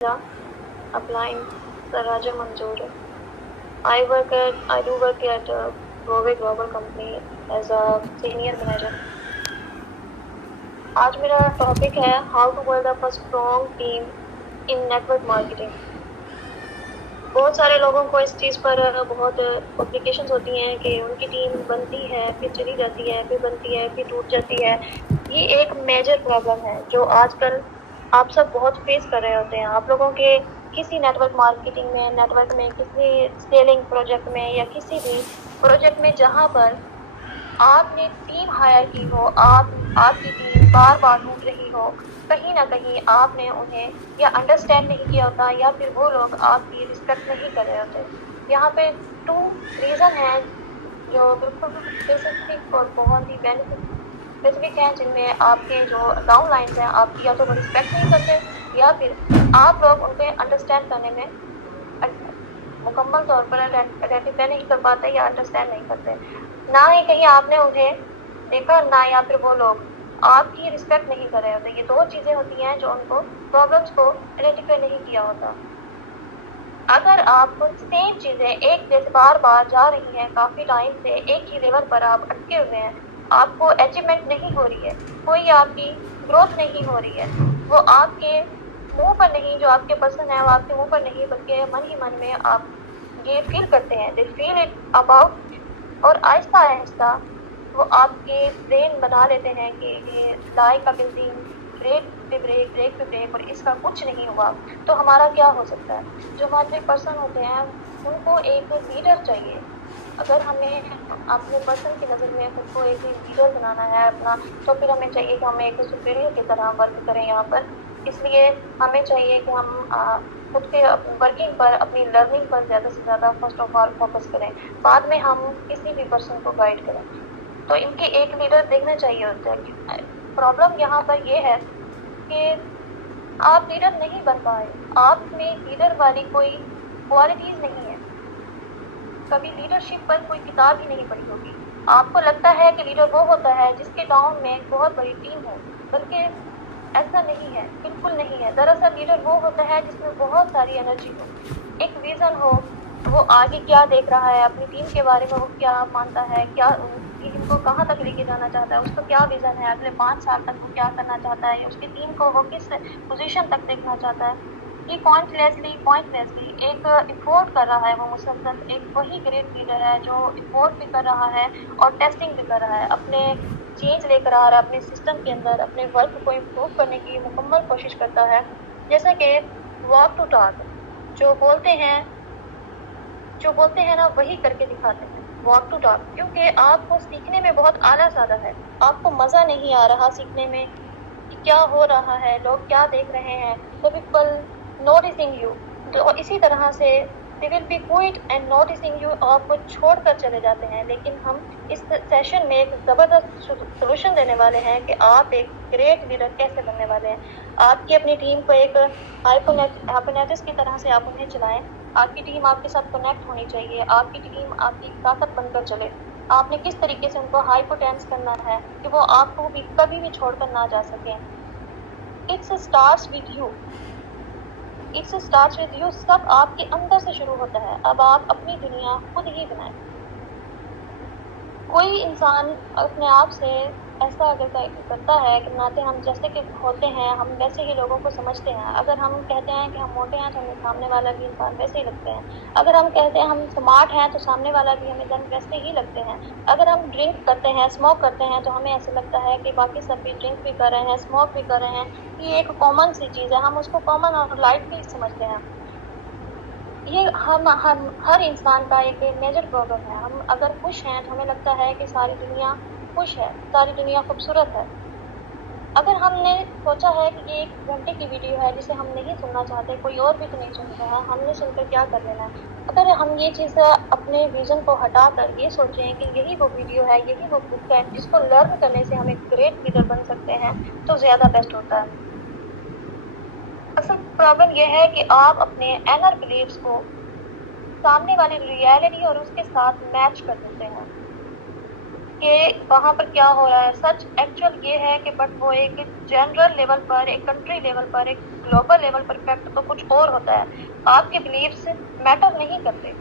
Applying Saraja Manzoor. I do work at Huawei Global Company as a senior manager. आज मेरा topic है how to build up a strong team in network marketing. बहुत सारे लोगों को इस चीज़ पर बहुत कॉम्प्लिकेशंस होती हैं कि उनकी टीम बनती है फिर चली जाती है फिर बनती है फिर टूट जाती है। ये एक मेजर प्रॉब्लम है जो आजकल आप सब बहुत फेस कर रहे होते हैं। आप लोगों के किसी नेटवर्क मार्केटिंग में, नेटवर्क में, किसी सेलिंग प्रोजेक्ट में या किसी भी प्रोजेक्ट में जहाँ पर आपने टीम हायर की हो, आपकी टीम बार बार टूट रही हो, कहीं ना कहीं आपने उन्हें या अंडरस्टैंड नहीं किया होता या फिर वो लोग आपकी रिस्पेक्ट नहीं कर रहे होते। यहाँ पे 2 रीज़न हैं जो बिल्कुल स्पेसिफिक और बहुत ही स्पेसिफिक हैं, जिनमें आपके जो डाउन लाइन्स हैं आपकी या तो वो रिस्पेक्ट नहीं करते या फिर आप लोग उनको अंडरस्टैंड करने में मुकम्मल तौर पर आइडेंटिफाई नहीं कर पाते या अंडरस्टैंड नहीं करते। ना ही कहीं आपने उन्हें देखा, ना या फिर वो लोग आपकी रिस्पेक्ट नहीं कर रहे होते। ये 2 चीज़ें होती हैं जो उनको प्रॉब्लम्स को आइडेंटिफाई नहीं किया होता। अगर आप सेम चीज़ें एक जैसे बार बार जा रही हैं, काफ़ी टाइम से एक ही लेवल पर आप अटके हुए हैं, आपको अचीवमेंट नहीं हो रही है, कोई आपकी ग्रोथ नहीं हो रही है, वो आपके मुंह पर नहीं, जो आपके पर्सन है वो आपके मुंह पर नहीं बल्कि मन ही मन में आप ये फील करते हैं, दे फील इट अबाउट, और आहिस्ता आहिस्ता वो आपके ब्रेन बना लेते हैं कि ये लाइक का बिल्डिंग ब्रेक पे ब्रेक और इसका कुछ नहीं हुआ। तो हमारा क्या हो सकता है? जो हमारे पर्सन होते हैं उनको एक लीडर चाहिए। अगर हमें अपने पर्सन की नज़र में खुद को एक लीडर बनाना है अपना, तो फिर हमें चाहिए कि हम एक सुपीरियर की तरह वर्क करें यहाँ पर। इसलिए हमें चाहिए कि हम खुद के वर्किंग पर, अपनी लर्निंग पर ज़्यादा से ज़्यादा फर्स्ट ऑफ ऑल फोकस करें, बाद में हम किसी भी पर्सन को गाइड करें। तो इनके एक लीडर देखना चाहिए होता है। प्रॉब्लम यहाँ पर ये है कि आप लीडर नहीं बन पाए, आप में लीडर वाली कोई क्वालिटीज़ नहीं है, कभी लीडरशिप पर कोई किताब ही नहीं पढ़ी होगी। आपको लगता है कि लीडर वो होता है जिसके डाउन में एक बहुत बड़ी टीम हो, बल्कि ऐसा नहीं है, बिल्कुल नहीं है। दरअसल लीडर वो होता है जिसमें बहुत सारी एनर्जी हो, एक विज़न हो, वो आगे क्या देख रहा है, अपनी टीम के बारे में वो क्या मानता है, क्या टीम को कहाँ तक लेके जाना चाहता है, उसका क्या विज़न है, अगले 5 साल तक वो क्या करना चाहता है, उसकी टीम को वो किस पोजीशन तक देखना चाहता है। ये पॉइंटलेसली एक इफोर्ट कर रहा है वो मुसलसल, एक वही ग्रेट लीडर है जो इफोर्ट भी कर रहा है और टेस्टिंग भी कर रहा है, अपने चेंज लेकर आ रहा है अपने सिस्टम के अंदर, अपने वर्क को इम्प्रूव करने की मुकम्मल कोशिश करता है। जैसा कि वॉक टू टॉक जो बोलते हैं ना, वही करके दिखाते हैं, वॉक टू टॉक। क्योंकि आपको सीखने में बहुत आला सादा है, आपको मज़ा नहीं आ रहा सीखने में कि क्या हो रहा है, लोग क्या देख रहे हैं, तो पीपल नोटिसिंग यू। तो इसी तरह से they will be quit and noticing you, आपको छोड़ कर चले जाते हैं। लेकिन हम इस सेशन में एक ज़बरदस्त सोल्यूशन देने वाले हैं कि आप एक ग्रेट लीडर कैसे बनने वाले हैं। आपकी अपनी टीम को एक हाइपोनेटिस की तरह से आप उन्हें चलाएं। आपकी टीम आपके साथ कनेक्ट होनी चाहिए, आपकी टीम आपकी ताकत बनकर चले। आपने किस तरीके से उनको हाइपोटेंस करना है कि वो आपको भी कभी भी छोड़कर ना जा सकें। इट्स स्टार्ट्स विद यू, सब आपके अंदर से शुरू होता है। अब आप अपनी दुनिया खुद ही बनाएं। कोई इंसान अपने आप से ऐसा अगर करता है कि नाते हम जैसे कि होते हैं, हम वैसे ही लोगों को समझते हैं। अगर हम कहते हैं कि हम मोटे हैं तो हमें सामने वाला भी इंसान वैसे ही लगते हैं। अगर हम कहते हैं हम स्मार्ट हैं तो सामने वाला भी हमें जन वैसे ही लगते हैं। अगर हम ड्रिंक करते हैं, स्मोक करते हैं, तो हमें ऐसा लगता है कि बाकी सब भी ड्रिंक भी कर रहे हैं, स्मोक भी कर रहे हैं। ये एक कॉमन सी चीज़ है, हम उसको कॉमन और लाइटली समझते हैं। ये हम हर इंसान का एक मेजर प्रॉब्लम है। हम अगर खुश हैं तो हमें लगता है कि सारी दुनिया खुश है, सारी दुनिया खूबसूरत है। अगर हमने सोचा है कि ये 1 घंटे की वीडियो है जिसे हम नहीं सुनना चाहते, कोई और भी तो नहीं सुन रहा है, हमने सुनकर क्या कर लेना है। अगर हम ये चीज़ अपने विज़न को हटा कर ये सोचें कि यही वो वीडियो है, यही वो बुक है जिसको लर्न करने से हम एक ग्रेट लीडर बन सकते हैं, तो ज़्यादा बेस्ट होता है। असल प्रॉब्लम यह है कि आप अपने इनर बिलीव्स को सामने वाली रियलिटी और उसके साथ मैच कर देते हैं कि वहाँ पर क्या हो रहा है। सच एक्चुअल ये है कि बट वो एक जनरल लेवल पर, एक कंट्री लेवल पर, एक ग्लोबल लेवल पर इफेक्ट तो कुछ और होता है, आपके बिलीव्स मैटर नहीं करते।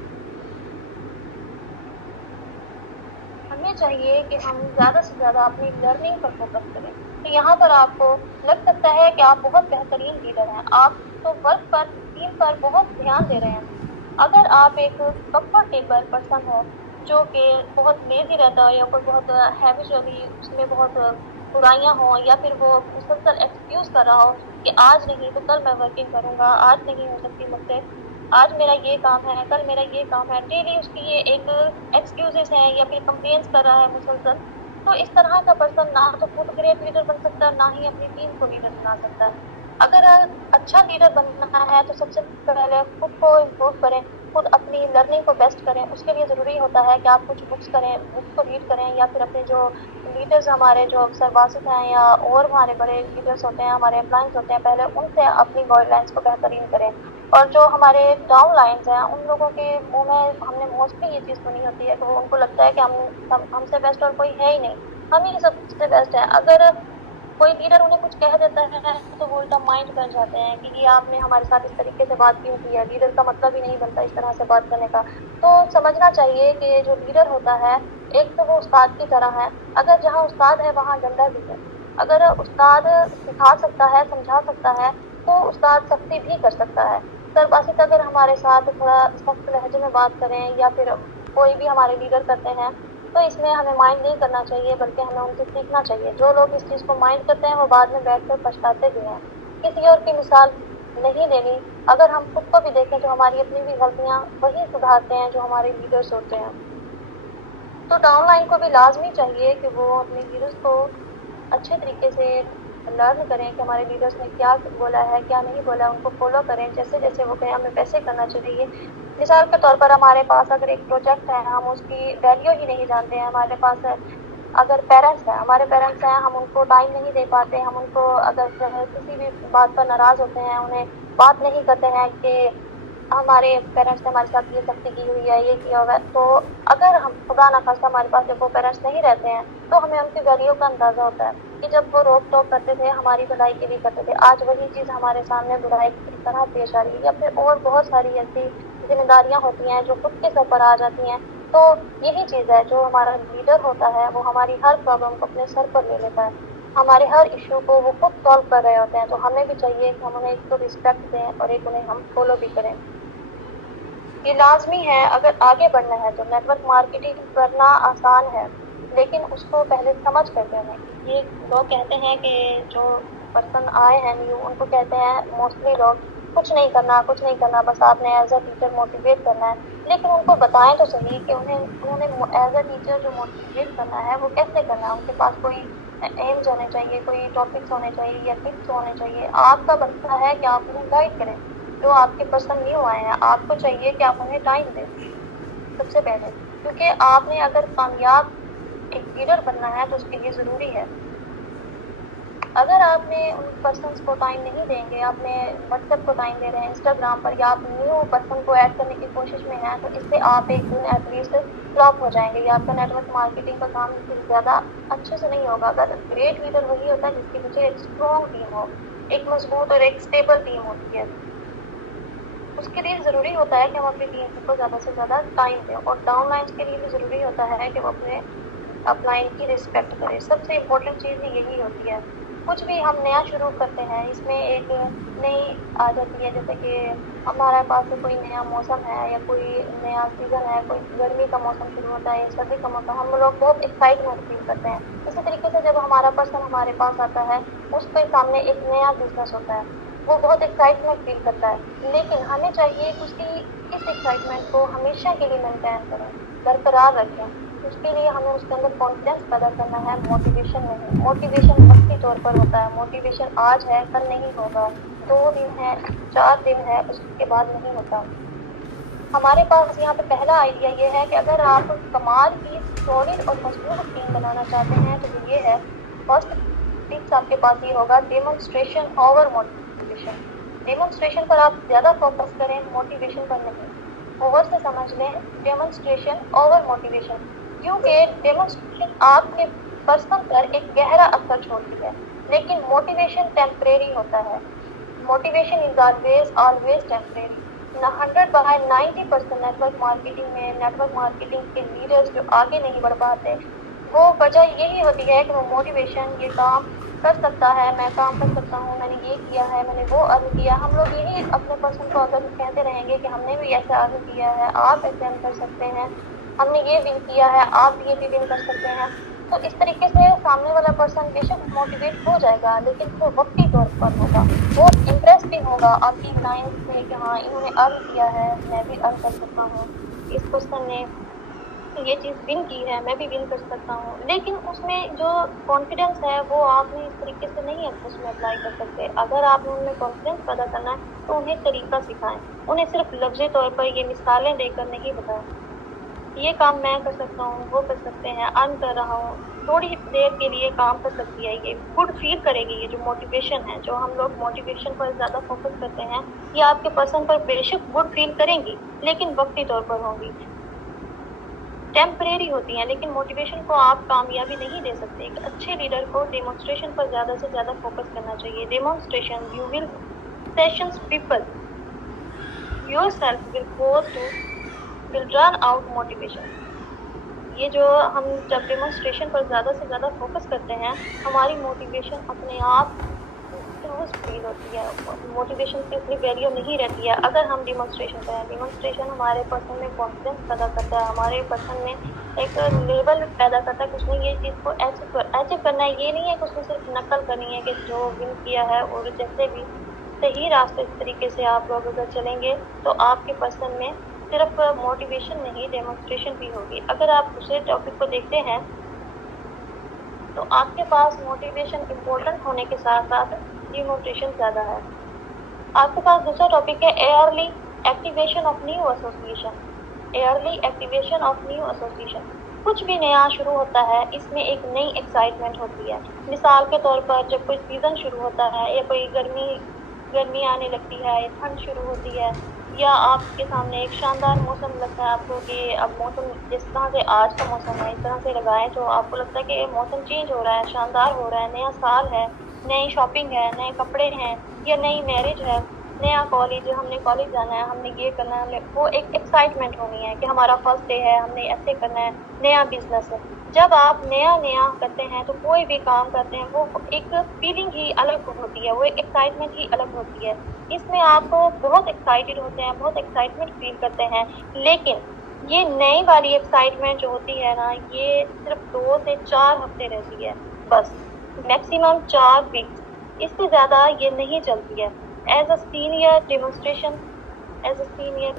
हमें चाहिए कि हम ज़्यादा से ज़्यादा अपनी लर्निंग पर फोकस करें। तो यहाँ पर आपको लग सकता है कि आप बहुत बेहतरीन लीडर हैं, आप तो वर्क पर, टीम पर बहुत ध्यान दे रहे हैं। अगर आप एक कंफर्टेबल पर्सन हो जो कि बहुत लेजी रहता है या कोई बहुत हैबिचुअली उसमें बहुत बुराइयां हो, या फिर वो मुसलसल एक्सक्यूज कर रहा हो कि आज नहीं तो कल मैं वर्किंग करूंगा, आज नहीं हो सकती मुझसे, आज मेरा ये काम है, कल मेरा ये काम है, डेली उसकी ये एक एक्सक्यूजेस हैं या फिर कंप्लेंट्स कर रहा है मुसलसल, तो इस तरह का पर्सन ना तो खुद ग्रेट लीडर बन सकता है, ना ही अपनी टीम को लीडर बना सकता है। अगर अच्छा लीडर बनना है तो सबसे पहले खुद को इम्प्रूव करें, खुद अपनी लर्निंग को बेस्ट करें। उसके लिए ज़रूरी होता है कि आप कुछ बुक्स करें, बुक्स को रीड करें, या फिर अपने जो लीडर्स हमारे जो अफसर वासित हैं या और हमारे बड़े लीडर्स होते हैं, हमारे एम्प्लॉइंस होते हैं, पहले उनसे अपनी गाइडलाइंस को बेहतरीन करें। और जो हमारे डाउन लाइन्स हैं उन लोगों के मुंह में हमने मोस्टली ये चीज़ सुनी होती है कि वो उनको लगता है कि हमसे बेस्ट और कोई है ही नहीं, हम ही सबसे बेस्ट है। अगर कोई लीडर उन्हें कुछ कह देता है तो वो उल्टा माइंड कर जाते हैं कि ये आपने हमारे साथ इस तरीके से बात क्यों की है, लीडर का मतलब ही नहीं बनता इस तरह से बात करने का। तो समझना चाहिए कि जो लीडर होता है एक तो वो उस्ताद की तरह है, अगर जहाँ उस्ताद है वहाँ डंडा भी है। अगर उस्ताद सिखा सकता है, समझा सकता है, तो उस्ताद सख्ती भी कर सकता है। सरबासित अगर हमारे साथ थोड़ा सख्त लहजे में बात करें या फिर कोई भी हमारे लीडर करते हैं, तो इसमें हमें माइंड नहीं करना चाहिए, बल्कि हमें उनसे सीखना चाहिए। जो लोग इस चीज़ को माइंड करते हैं वो बाद में बैठकर पछताते भी हैं। किसी और की मिसाल नहीं देनी, अगर हम खुद को भी देखें तो हमारी अपनी भी गलतियाँ वही सुधारते हैं जो हमारे लीडर्स होते हैं। तो डाउनलाइन को भी लाजमी चाहिए कि वो अपने लीडर्स को अच्छे तरीके से लर्न करें कि हमारे लीडर्स ने क्या बोला है, क्या नहीं बोला, उनको फॉलो करें। जैसे जैसे वो कहें हमें वैसे करना चाहिए। मिसाल के तौर पर हमारे पास अगर एक प्रोजेक्ट है, हम उसकी वैल्यू ही नहीं जानते हैं, हमारे पास अगर पेरेंट्स हैं, हमारे पेरेंट्स हैं, हम उनको टाइम नहीं दे पाते, हम उनको अगर किसी भी बात पर नाराज़ होते हैं, उन्हें बात नहीं करते हैं कि हमारे पेरेंट्स ने हमारे साथ ये सख्ती की हुई है, ये किया हुआ है, तो अगर हम खुदा ना खास्ता हमारे पास जब वो पेरेंट्स नहीं रहते हैं तो हमें उनकी वैल्यू का अंदाज़ा होता है कि जब वो रोक टोक करते थे, हमारी भलाई के लिए करते थे, आज वही चीज़ हमारे सामने बुराई की तरह पेश आ रही है, या फिर और बहुत सारी ऐसी जिम्मेदारियाँ होती हैं जो खुद के सर पर आ जाती हैं। तो यही चीज़ है, जो हमारा लीडर होता है वो हमारी हर प्रॉब्लम को अपने सर पर ले लेता है, हमारे हर इशू को वो खुद सॉल्व कर रहे होते हैं। तो हमें भी चाहिए कि हम उन्हें एक तो रिस्पेक्ट दें और एक उन्हें हम फॉलो भी करें। ये लाजमी है, अगर आगे बढ़ना है तो नेटवर्क मार्केटिंग करना आसान है, लेकिन उसको पहले समझ कर करें। ये लोग कहते हैं कि जो पर्सन आए हैं न्यू, उनको कहते हैं मोस्टली लोग कुछ नहीं करना, कुछ नहीं करना, बस आपने एज अ टीचर मोटिवेट करना है। लेकिन उनको बताएं तो सही कि उन्होंने एज अ टीचर जो मोटिवेट करना है वो कैसे करना है। उनके पास कोई एम्स होने चाहिए, कोई टॉपिक्स होने चाहिए या टिप्स होने चाहिए। आपका बनता है कि आप उन्हें गाइड करें। जो आपके पर्सन न्यू आए हैं, आपको चाहिए कि आप उन्हें टाइम दें सबसे पहले, क्योंकि आपने अगर कामयाब एक लीडर बनना है तो उसके लिए ज़रूरी है। अगर आपने उन पर्सन्स को टाइम नहीं देंगे, आपने व्हाट्सएप को टाइम दे रहे हैं, इंस्टाग्राम पर, या आप न्यू पर्सन को ऐड करने की कोशिश में हैं, तो इससे आप एक दिन एटलीस्ट फ्लॉप हो जाएंगे, या आपका नेटवर्क मार्केटिंग का काम फिर ज़्यादा अच्छे से नहीं होगा। अगर ग्रेट लीडर वही होता है जिसके पीछे एक स्ट्रॉन्ग टीम हो, एक मजबूत और एक स्टेबल टीम होती है। उसके लिए ज़रूरी होता है कि हम अपनी टीम को ज़्यादा से ज़्यादा टाइम दें, और डाउन लाइन्स के लिए भी ज़रूरी होता है कि वो अपने अपलाइन की रिस्पेक्ट करें। सबसे इम्पोर्टेंट चीज़ यही होती है। कुछ भी हम नया शुरू करते हैं, इसमें एक नई आ जाती है, जैसे कि हमारे पास कोई नया मौसम है या कोई नया सीज़न है, कोई गर्मी का मौसम शुरू होता है या सर्दी का मौसम, हम लोग बहुत एक्साइटमेंट फील करते हैं। इसी तरीके से जब हमारा पर्सन हमारे पास आता है, उसके सामने एक नया बिजनेस होता है, वो बहुत एक्साइटमेंट फील करता है, लेकिन हमें चाहिए कि उसकी इस एक्साइटमेंट को हमेशा के लिए मेंटेन करें, बरकरार रखें। उसके लिए हमें उसके अंदर कॉन्फिडेंस पैदा करना है, मोटिवेशन नहीं। मोटिवेशन वक्ती तौर पर होता है, मोटिवेशन आज है कल नहीं होगा, 2 दिन है 4 दिन है, उसके बाद नहीं होता। हमारे पास यहाँ पे पहला आइडिया ये है कि अगर आप कमाल की सॉलिड और मजबूत टीम बनाना चाहते हैं तो ये है, फर्स्ट टिप्स आपके पास ये होगा, डेमोन्स्ट्रेशन ओवर मोटिवेशन। डेमोन्स्ट्रेशन पर आप ज़्यादा फोकस करें, मोटिवेशन पर नहीं। ओवर से समझ लें, डेमोन्स्ट्रेशन ओवर मोटिवेशन, क्योंकि डेमोन्स्ट्रेशन आपके पर्सन पर एक गहरा असर छोड़ती है, लेकिन मोटिवेशन टेम्परेरी होता है। motivation is always temporary. 100/90% network marketing के लीडर्स जो आगे नहीं बढ़ पाते, वो वजह यही होती है कि वो मोटिवेशन, ये काम कर सकता है, मैं काम कर सकता हूँ, मैंने ये किया है, मैंने वो अर्न किया। हम लोग यही अपने पर्सन को अगर कहते रहेंगे कि हमने भी ऐसे अर्न किया है, आप ऐसे अर्न कर सकते हैं, हमने ये विन किया है, आप ये भी विन कर सकते हैं, तो इस तरीके से सामने वाला पर्सन बेशक मोटिवेट हो जाएगा, लेकिन वो वक्ती तौर पर होगा। वो इम्प्रेस भी होगा आपकी लाइन से कि हाँ इन्होंने अर्न किया है, मैं भी अर्न कर सकता हूँ, इस पर्सन ने ये चीज़ विन की है, मैं भी विन कर सकता हूँ। लेकिन उसमें जो कॉन्फिडेंस है वो आपने इस तरीके से नहीं उसमें अप्लाई कर सकते। अगर आपने उनमें कॉन्फिडेंस पैदा करना है तो उन्हें तरीका सिखाएं, उन्हें सिर्फ लफ्ज़ी तौर पर ये मिसालें देकर नहीं बताएं, ये काम मैं कर सकता हूँ, वो कर सकते हैं, अर्न कर रहा हूँ, थोड़ी देर के लिए काम कर सकती है, ये गुड फील करेगी। ये जो मोटिवेशन है, जो हम लोग मोटिवेशन पर ज़्यादा फोकस करते हैं, ये आपके पर्सन पर बेशक गुड फील करेंगी, लेकिन वक्ती तौर पर होंगी, टेम्परेरी होती हैं। लेकिन मोटिवेशन को आप कामयाबी नहीं दे सकते। एक अच्छे लीडर को डेमोन्स्ट्रेशन पर ज़्यादा से ज़्यादा फोकस करना चाहिए। Demonstration, you will sessions people, yourself will run out motivation. ये जो हम जब डेमोन्स्ट्रेशन पर ज़्यादा से ज़्यादा फोकस करते हैं, हमारी मोटिवेशन अपने आप लूज फील होती है, मोटिवेशन की इतनी वैल्यू नहीं रहती है। अगर हम डेमोन्स्ट्रेशन करें, डेमोन्स्ट्रेशन हमारे पर्सन में कॉन्फिडेंस पैदा करता है, हमारे पर्सन में एक लेवल पैदा करता है कि उसने ये चीज़ को अचीव करना है। ये नहीं है कि उसने सिर्फ नकल करनी है कि जो विन किया है, और जैसे भी सही रास्ते इस तरीके से आप लोग अगर चलेंगे तो आपके पर्सन में सिर्फ मोटिवेशन नहीं, डेमोन्स्ट्रेशन भी होगी। अगर आप दूसरे टॉपिक को देखते हैं तो आपके पास मोटिवेशन इम्पोर्टेंट होने के साथ साथ डिमोटिवेशन ज़्यादा है। आपके पास दूसरा टॉपिक है early activation of new association. Early activation of new association, कुछ भी नया शुरू होता है, इसमें एक नई एक्साइटमेंट होती है। मिसाल के तौर पर जब कोई सीज़न शुरू होता है, या कोई गर्मी आने लगती है, या ठंड शुरू होती है, या आपके सामने एक शानदार मौसम लगता है आपको कि अब मौसम जिस तरह से आज का मौसम है इस तरह से लगाएं तो आपको लगता है कि मौसम चेंज हो रहा है, शानदार हो रहा है, नया साल है, नई शॉपिंग है, नए कपड़े हैं, या नई मैरिज है, नया कॉलेज, हमने कॉलेज जाना है, हमने ये करना है। वो एक एक्साइटमेंट होनी है कि हमारा फर्स्ट डे है, हमने ऐसे करना है, नया बिजनेस है। जब आप नया करते हैं तो कोई भी काम करते हैं, वो एक फीलिंग ही अलग होती है, वो एक एक्साइटमेंट ही अलग होती है। इसमें आप बहुत एक्साइटेड होते हैं, बहुत एक्साइटमेंट फील करते हैं, लेकिन ये नई वाली एक्साइटमेंट जो होती है ना, ये सिर्फ 2 से 4 हफ्ते रहती है, बस मैक्सिमम 4 वीक्स, इससे ज़्यादा ये नहीं चलती है। As a senior demonstration, as a senior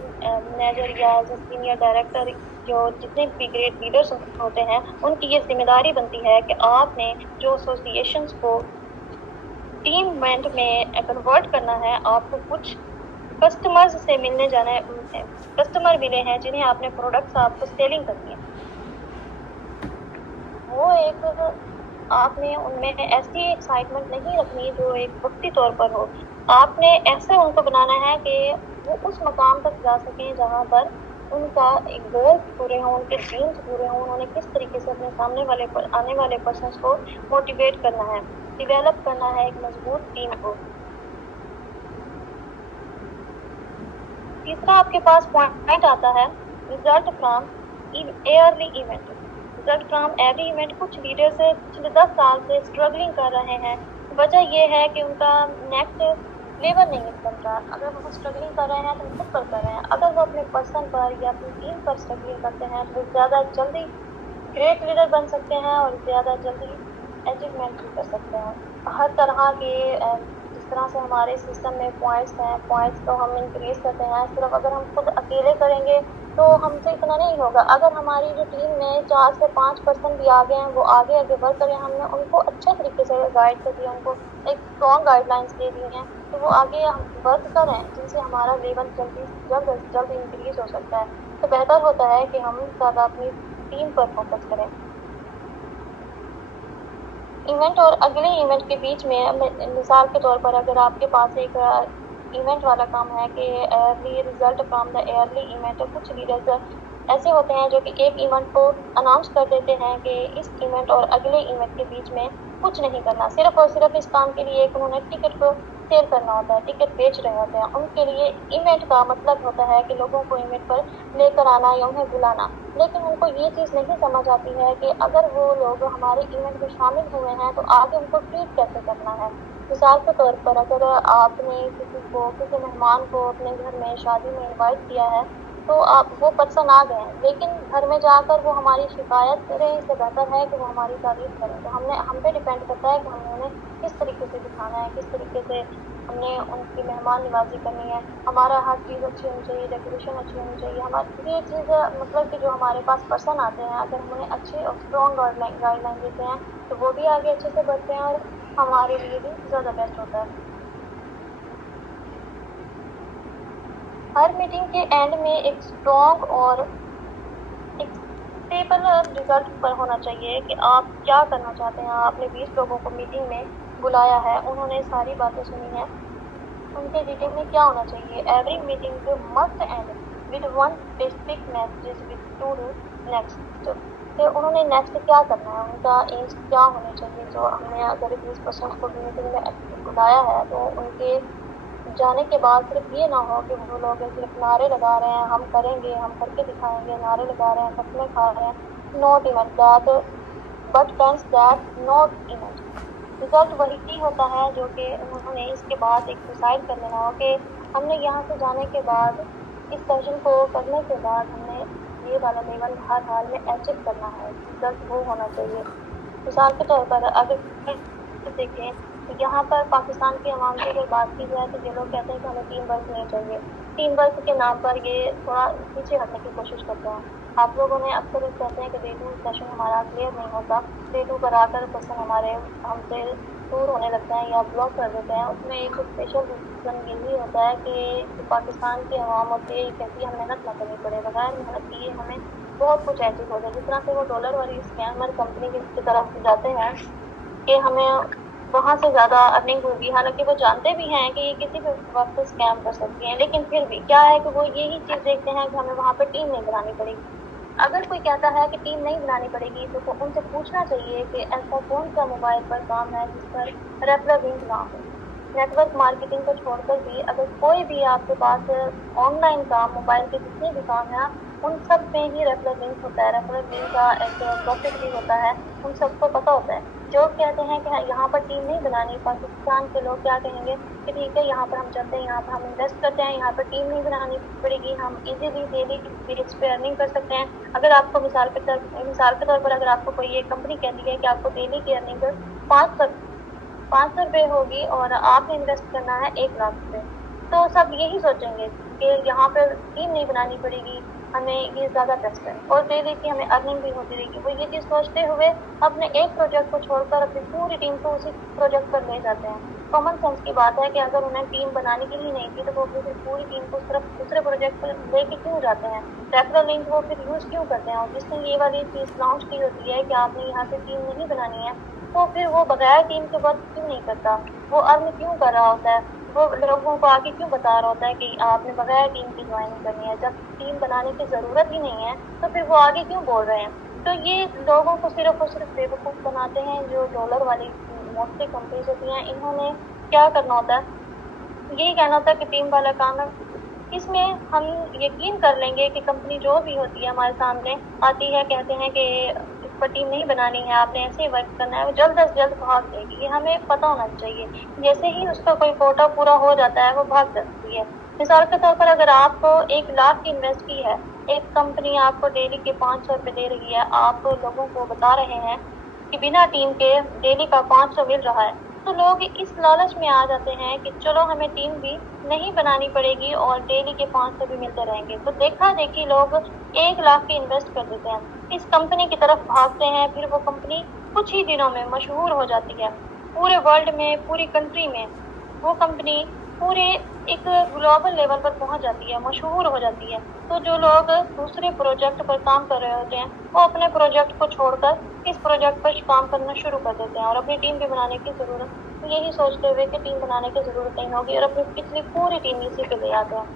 manager या एज अ सीनियर डायरेक्टर, जो जितने भी ग्रेट लीडर्स होते हैं, उनकी ये जिम्मेदारी बनती है कि आपने जो एसोसिएशंस को टीम इवेंट में कन्वर्ट करना है, आपको कुछ कस्टमर्स से मिलने जाना है, कस्टमर मिले हैं जिन्हें आपने प्रोडक्ट्स आपको सेलिंग करनी है, वो एक आपने उनमें ऐसी एक्साइटमेंट नहीं रखनी जो एक वक्ती तौर पर हो। आपने ऐसे उनको बनाना है कि वो उस मकाम तक जा सकें जहाँ पर उनका एक गोल पूरे हों, उनके ड्रीम्स पूरे हों, उन्होंने किस तरीके से अपने सामने वाले आने वाले पर्सन्स को मोटिवेट करना है, डिवेलप करना है एक मजबूत टीम को। तीसरा आपके पास पॉइंट आता है result from early event. Result from every event, कुछ लीडर्स पिछले 10 साल से स्ट्रगलिंग कर रहे हैं। वजह ये है कि उनका नेक्स्ट लेवल नहीं बन रहा। अगर वो स्ट्रगलिंग कर रहे हैं तो खुद पर कर रहे हैं, अगर वो अपने पर्सन पर या अपनी टीम पर स्ट्रगलिंग करते हैं तो वो ज़्यादा जल्दी ग्रेट लीडर बन सकते हैं और ज़्यादा जल्दी अचीवमेंट भी कर सकते हैं। हर तरह के जिस तरह से हमारे सिस्टम में पॉइंट्स हैं, पॉइंट्स को हम इंक्रीज करते हैं, सिर्फ अगर हम खुद अकेले करेंगे तो हमसे इतना नहीं होगा। अगर हमारी जो टीम में 4 से 5 पर्सन भी आगे हैं, वो आगे वर्क करें, हमने उनको अच्छे तरीके से गाइड कर दिया, उनको एक स्ट्रॉन्ग गाइडलाइंस दे दी हैं, तो वो आगे वर्क करें, जिनसे हमारा लेवल जल्द इंक्रीज हो सकता है। तो बेहतर होता है कि हम ज़्यादा अपनी टीम पर फोकस करें। इवेंट और अगले इवेंट के बीच में मिसाल के तौर पर अगर आपके पास एक इवेंट वाला काम है कि early result from the early event, तो कुछ लीडर्स ऐसे होते हैं जो कि एक इवेंट को अनाउंस कर देते हैं कि इस इवेंट और अगले इवेंट के बीच में कुछ नहीं करना, सिर्फ और सिर्फ इस काम के लिए एक उन्होंने टिकट को سیل کرنا ہوتا ہے، ٹکٹ بیچ رہے ہوتے ہیں، ان کے لیے ایونٹ کا مطلب ہوتا ہے کہ لوگوں کو ایونٹ پر لے کر آنا یا انہیں بلانا، لیکن ان کو یہ چیز نہیں سمجھ آتی ہے کہ اگر وہ لوگ ہمارے ایونٹ میں شامل ہوئے ہیں تو آگے ان کو ٹریٹ کیسے کرنا ہے۔ مثال کے طور پر اگر آپ نے کسی مہمان کو اپنے گھر میں شادی میں انوائٹ کیا ہے تو آپ وہ پرسن آ گئے ہیں، لیکن گھر میں جا کر وہ ہماری شکایت کریں اس سے بہتر ہے کہ وہ ہماری تعریف کریں۔ تو ہم پہ ڈیپینڈ کرتا ہے کہ ہم نے انہیں کس طریقے سے دکھانا ہے، کس طریقے سے ہم نے ان کی مہمان نوازی کرنی ہے، ہمارا ہر چیز اچھی ہونی چاہیے، ڈیکوریشن اچھی ہونی چاہیے، ہماری یہ چیز مطلب کہ جو ہمارے پاس پرسن آتے ہیں اگر ہم انہیں اچھے اور اسٹرانگ گائیڈ لائن دیتے ہیں تو وہ بھی آگے اچھے سے بڑھتے ہیں اور ہمارے لیے بھی زیادہ بیسٹ ہوتا ہے۔ ہر میٹنگ کے اینڈ میں ایک اسٹرانگ اور ایک اسٹیبل ریزلٹ پر ہونا چاہیے کہ آپ کیا کرنا چاہتے ہیں۔ آپ نے 20 لوگوں کو میٹنگ میں بلایا ہے، انہوں نے ساری باتیں سنی ہیں، ان کے ڈیٹیل میں کیا ہونا چاہیے۔ Every meeting must end with one specific message with to do next, کہ انہوں نے نیکسٹ کیا کرنا ہے، ان کا ایمس کیا ہونے چاہیے۔ جو ہم نے اگر 20% کو میٹنگ میں بلایا ہے تو ان کے جانے کے بعد صرف یہ نہ ہو کہ وہ لوگ صرف نعرے لگا رہے ہیں ہم کریں گے، ہم کر کے دکھائیں گے، نعرے لگا رہے ہیں، قسمیں کھا رہے ہیں، not event that but cans that not event. Result وہی ہوتا ہے جو کہ انہوں نے اس کے بعد ایک ڈیسائڈ کر لینا ہو کہ ہم نے یہاں سے جانے کے بعد اس سیشن کو کرنے کے بعد ہم نے یہ والا لیول ہر حال میں اچیو کرنا ہے، ریزلٹ وہ ہونا چاہیے۔ مثال کے طور پر اگر دیکھیں تو یہاں پر پاکستان کی عوام کی اگر بات کی جائے تو یہ لوگ کہتے ہیں کہ ہمیں ٹیم ورک نہیں چاہیے، ٹیم ورک کے نام پر یہ تھوڑا پیچھے ہٹنے کی کوشش کرتے ہیں۔ آپ لوگوں نے اکثر کہتے ہیں کہ ڈے ٹو سیشن ہمارا کلیئر نہیں ہوتا، ڈے ٹو پر آ کر پرسن ہمارے ہم سے دور ہونے لگتے ہیں یا بلاک کر دیتے ہیں۔ اس میں ایک اسپیشل ریزن یہی ہوتا ہے کہ پاکستان کی عوام ہوتی ہے یہ کہتی ہے ہم محنت نہ کرنی پڑے، بغیر محنت کیے ہمیں بہت کچھ ایسی ہو جائے، جس طرح سے وہ ڈالر والی اسکیمر کمپنی کی طرف جاتے ہیں کہ ہمیں وہاں سے زیادہ ارننگ ہوگی، حالانکہ وہ جانتے بھی ہیں کہ یہ کسی بھی وقت اسکیم کر سکتی ہیں، لیکن پھر بھی کیا ہے کہ وہ یہی چیز دیکھتے ہیں کہ ہمیں وہاں پہ ٹیم نہیں بنانی پڑے گی۔ اگر کوئی کہتا ہے کہ ٹیم نہیں بنانی پڑے گی تو ان سے پوچھنا چاہیے کہ ایسا کون سا موبائل پر کام ہے جس پر ریفرل لنک نہ ہو۔ نیٹ ورک مارکیٹنگ کو چھوڑ کر بھی اگر کوئی بھی آپ کے پاس آن لائن کام، موبائل کے جتنے بھی کام ہیں ان سب میں ہی ریفرل لنک ہوتا ہے، ریفرل لنک کا ایک پروفٹ بھی ہوتا ہے، ان سب کو پتہ ہوتا ہے۔ جو کہتے ہیں کہ یہاں پر ٹیم نہیں بنانی، پاکستان کے لوگ کیا کہیں گے کہ ٹھیک ہے یہاں پر ہم چلتے ہیں، یہاں پر ہم انویسٹ کرتے ہیں، یہاں پر ٹیم نہیں بنانی پڑے گی، ہم ایزیلی ڈیلی بیس پہ ارننگ کر سکتے ہیں۔ اگر آپ کو مثال کے طور پر اگر آپ کو کوئی ایک کمپنی کہتی ہے کہ آپ کو ڈیلی کی ارننگ 500 روپے ہوگی اور آپ نے انویسٹ کرنا ہے 1,00,000 روپے، تو سب یہی سوچیں گے کہ یہاں پہ ٹیم نہیں بنانی پڑے گی، ہمیں یہ زیادہ بیسٹ ہے اور ڈیلی کی ہمیں ارننگ بھی ہوتی رہے گی۔ وہ یہ چیز سوچتے ہوئے اپنے ایک پروجیکٹ کو چھوڑ کر اپنی پوری ٹیم کو اسی پروجیکٹ پر لے جاتے ہیں۔ کامن سینس کی بات ہے کہ اگر انہیں ٹیم بنانے کی ہی نہیں تھی تو وہ پھر پوری ٹیم کو صرف دوسرے پروجیکٹ پر لے کے کیوں جاتے ہیں، ریفرل لنک وہ پھر یوز کیوں کرتے ہیں۔ اور جس نے یہ والی چیز لانچ کی ہوتی ہے کہ آپ نے یہاں سے ٹیم نہیں بنانی ہے تو پھر وہ بغیر ٹیم کے ورک کیوں نہیں کرتا، وہ ارن کیوں کر رہا ہوتا ہے، وہ لوگوں کو آگے کیوں بتا رہا ہوتا ہے کہ آپ نے بغیر ٹیم کی جوائننگ کرنی ہے، جب ٹیم بنانے کی ضرورت ہی نہیں ہے تو پھر وہ آگے کیوں بول رہے ہیں۔ تو یہ لوگوں کو صرف اور صرف بے وقوف بناتے ہیں۔ جو ڈالر والی موسٹلی کمپنیز ہوتی ہیں انہوں نے کیا کرنا ہوتا ہے، یہی کہنا ہوتا ہے کہ ٹیم والا کام ہے، اس میں ہم یقین کر لیں گے کہ کمپنی جو بھی ہوتی ہے ہمارے سامنے آتی ہے، کہتے ہیں کہ اس پر ٹیم نہیں بنانی ہے، آپ نے ایسے ہی ورک کرنا ہے، وہ جلد از جلد بھاگ جائے گی۔ یہ ہمیں پتہ ہونا چاہیے، جیسے ہی اس کا کوئی کوٹا پورا ہو جاتا ہے وہ بھاگ جاتی ہے۔ مثال کے طور پر اگر آپ کو 1,00,000 کی انویسٹ کی ہے، ایک کمپنی آپ کو ڈیلی کے 500 روپے دے رہی ہے، آپ لوگوں کو بتا رہے ہیں کہ بنا ٹیم کے ڈیلی کا 500 مل رہا ہے، تو لوگ اس لالچ میں آ جاتے ہیں کہ چلو ہمیں ٹیم بھی نہیں بنانی پڑے گی اور ڈیلی کے 500 بھی ملتے رہیں گے، تو دیکھا دیکھی لوگ 1,00,000 کی انویسٹ کر دیتے ہیں، اس کمپنی کی طرف بھاگتے ہیں، پھر وہ کمپنی کچھ ہی دنوں میں مشہور ہو جاتی ہے، پورے ورلڈ میں، پوری کنٹری میں وہ کمپنی پورے ایک گلوبل لیول پر پہنچ جاتی ہے، مشہور ہو جاتی ہے۔ تو جو لوگ دوسرے پروجیکٹ پر کام کر رہے ہوتے ہیں وہ اپنے پروجیکٹ کو چھوڑ کر اس پروجیکٹ پر کام کرنا شروع کر دیتے ہیں اور اپنی ٹیم بھی بنانے کی ضرورت یہی سوچتے ہوئے کہ ٹیم بنانے کی ضرورت نہیں ہوگی اور اپنی پچھلی پوری ٹیم اسی پہ لے آتے ہیں۔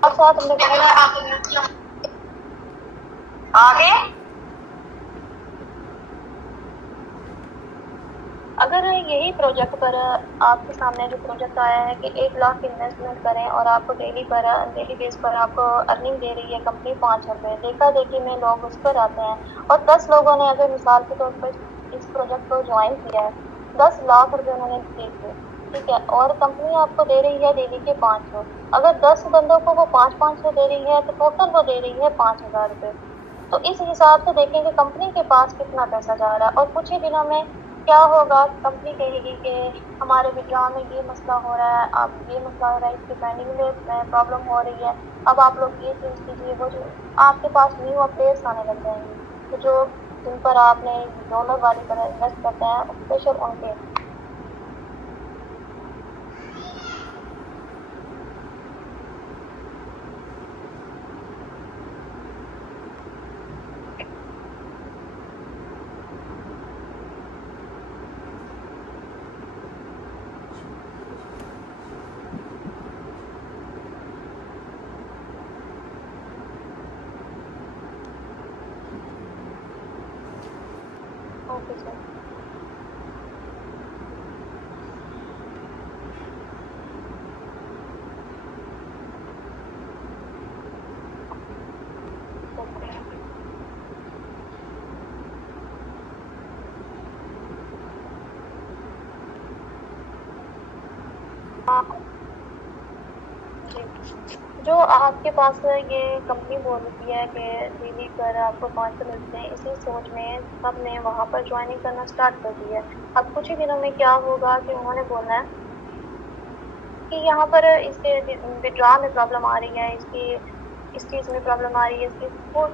اور ساتھ ہم نے آگے اگر یہی پروجیکٹ پر آپ کے سامنے جو پروجیکٹ آیا ہے کہ 1 لاکھ انویسٹمنٹ کریں اور آپ کو ڈیلی بیس پر آپ کو ارننگ دے رہی ہے کمپنی 5 روپے، دیکھا دیکھی میں لوگ اس پر آتے ہیں اور 10 لوگوں نے اگر مثال کے طور پر اس پروجیکٹ کو جوائن کیا ہے، 10 لاکھ روپے انہوں نے دے دیے، ٹھیک ہے، اور کمپنی آپ کو دے رہی ہے ڈیلی کے 500۔ اگر 10 بندوں کو وہ 500 دے رہی ہے تو ٹوٹل وہ دے رہی ہے 5,000 روپے۔ تو اس حساب سے دیکھیں کہ کمپنی کے پاس کتنا پیسہ جا رہا ہے، اور کچھ ہی دنوں میں کیا ہوگا، کمپنی کہے گی کہ ہمارے وڈرا میں یہ مسئلہ ہو رہا ہے، آپ یہ مسئلہ ہو رہا ہے، اس کی پینڈنگ میں پرابلم ہو رہی ہے، اب آپ لوگ یہ چیز کیجیے، وہ جو آپ کے پاس نیو اپڈیٹس آنے لگ جائیں گی، تو جو جن پر آپ نے ڈالر والی طرح انویسٹ کرتے ہیں اسپیشل ان پہ۔ Okay sir. جی، جو آپ کے پاس یہ کمپنی بول رہی ہے کہ ڈیلی پر آپ کو 500 ملتے ہیں، اسی سوچ میں سب نے وہاں پر جوائننگ کرنا اسٹارٹ کر دی ہے۔ اب کچھ ہی دنوں میں کیا ہوگا کہ انہوں نے بولنا ہے کہ یہاں پر اس کے وڈرا میں پرابلم آ رہی ہے، اس چیز میں پرابلم آ رہی ہے، اس کی وہ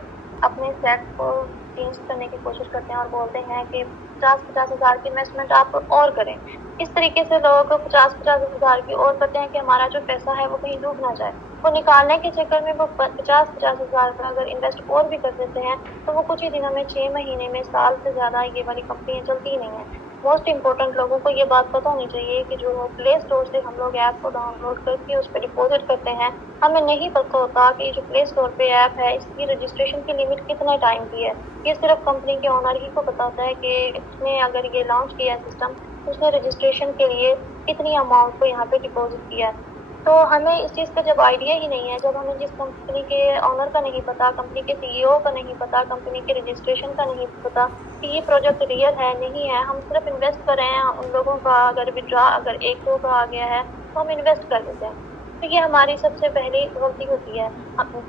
اپنے سیٹ کو چینج کرنے کی کوشش کرتے ہیں اور بولتے ہیں کہ 50,000 کی انویسٹمنٹ آپ اور کریں۔ اس طریقے سے لوگ 50,000 کی اور کرتے ہیں کہ ہمارا جو پیسہ ہے وہ کہیں ڈوب نہ جائے۔ وہ نکالنے کے چکر میں وہ 50,000 کا اگر انویسٹ اور بھی کر دیتے ہیں تو وہ کچھ ہی دنوں میں 6 مہینے میں سال سے زیادہ یہ والی کمپنیاں چلتی ہی نہیں ہیں۔ موسٹ امپورٹنٹ لوگوں کو یہ بات پتہ ہونی چاہیے کہ جو پلے اسٹور سے ہم لوگ ایپ کو ڈاؤن لوڈ کر کے اس پہ ڈپوزٹ کرتے ہیں، ہمیں نہیں پتہ ہوتا کہ یہ جو پلے اسٹور پہ ایپ ہے اس کی رجسٹریشن کی لمٹ کتنے ٹائم کی ہے۔ یہ صرف کمپنی کے اونر ہی کو پتہ ہوتا ہے کہ اس نے اگر یہ لانچ کیا ہے سسٹم، اس نے رجسٹریشن کے لیے کتنی اماؤنٹ کو یہاں پہ ڈپوزٹ کیا ہے۔ تو ہمیں اس چیز کا جب آئیڈیا ہی نہیں ہے، جب ہمیں جس کمپنی کے آنر کا نہیں پتا، کمپنی کے CEO کا نہیں پتا، کمپنی کے رجسٹریشن کا نہیں پتا کہ یہ پروجیکٹ ریئل ہے نہیں ہے، ہم صرف انویسٹ کر رہے ہیں، ان لوگوں کا اگر وڈرا اگر 1-2 کا آ گیا ہے تو ہم انویسٹ کر دیتے ہیں، تو یہ ہماری سب سے پہلی غلطی ہوتی ہے۔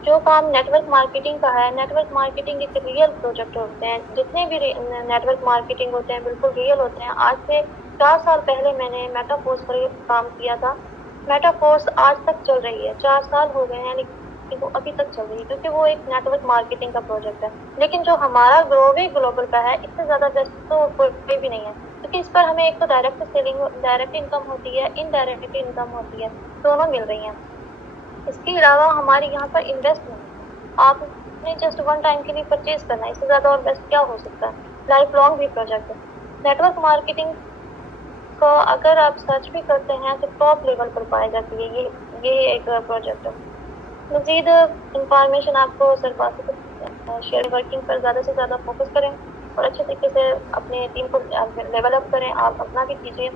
جو کام نیٹ ورک مارکیٹنگ کا ہے، نیٹ ورک مارکیٹنگ ایک ریئل پروجیکٹ ہوتے ہیں، جتنے بھی نیٹ ورک مارکیٹنگ ہوتے ہیں بالکل ریئل ہوتے ہیں۔ آج سے 4 سال پہلے میں نے میٹا فورس پر کام کیا تھا، میٹا فورس آج تک چل رہی ہے، 4 سال ہو گئے ہیں لیکن وہ ابھی تک چل رہی ہے کیونکہ وہ ایک نیٹ ورک مارکیٹنگ کا پروجیکٹ ہے۔ لیکن جو ہمارا گرووے گلوبل کا ہے، اس سے زیادہ بیسٹ تو کوئی بھی نہیں ہے، کیونکہ اس پر ہمیں ایک تو ڈائریکٹ سیلنگ ڈائریکٹ انکم ہوتی ہے، انڈائریکٹ انکم ہوتی ہے، دونوں مل رہی ہیں۔ اس کے علاوہ ہمارے یہاں پر انویسٹمنٹ آپ نے جسٹ 1 ٹائم کے لیے پرچیز کرنا ہے، اس سے زیادہ اور بیسٹ کیا ہو سکتا ہے؟ لائف لانگ بھی پروجیکٹ ہے۔ نیٹ ورک مارکیٹنگ کو اگر آپ سرچ بھی کرتے ہیں تو ٹاپ لیول پر پائی جاتی ہے یہ ایک پروجیکٹ ہے۔ مزید انفارمیشن آپ کو سر بات شیئر ورکنگ پر زیادہ سے زیادہ فوکس کریں اور اچھے طریقے سے اپنے ٹیم کو لیول اپ کریں، آپ اپنا بھی کیجیے۔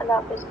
اللہ حافظ۔